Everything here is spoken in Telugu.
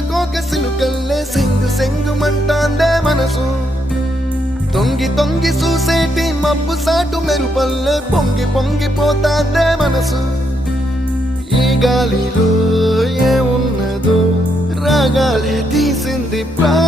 కోక సిలుకల్లే సెంగు సెంగుమంటాందే మనసు తొంగి తొంగి చూసేటి మబ్బు సాటు మెరుపల్లే పొంగి పొంగిపోతాందే మనసు ఈ గాలిలో ఏమున్నదో రాగాలే తీసింది